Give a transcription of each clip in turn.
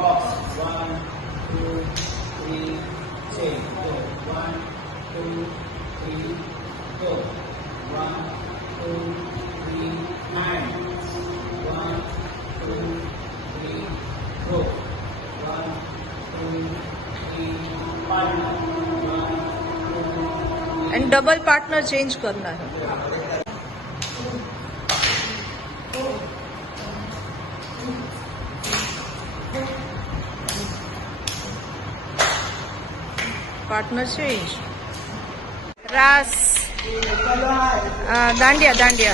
Box. 1, 2, 3, chain. Go. 1, 2, 3, go. 1, 2, 3, 9. 1, 2, 3, go. 1, 2, 3, partner. 1, 2, 3. And double partner change करना है. Partner change. रास. Dandiya dandiya.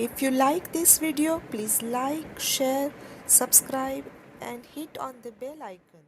If you like this video, please like, share, subscribe and hit on the bell icon.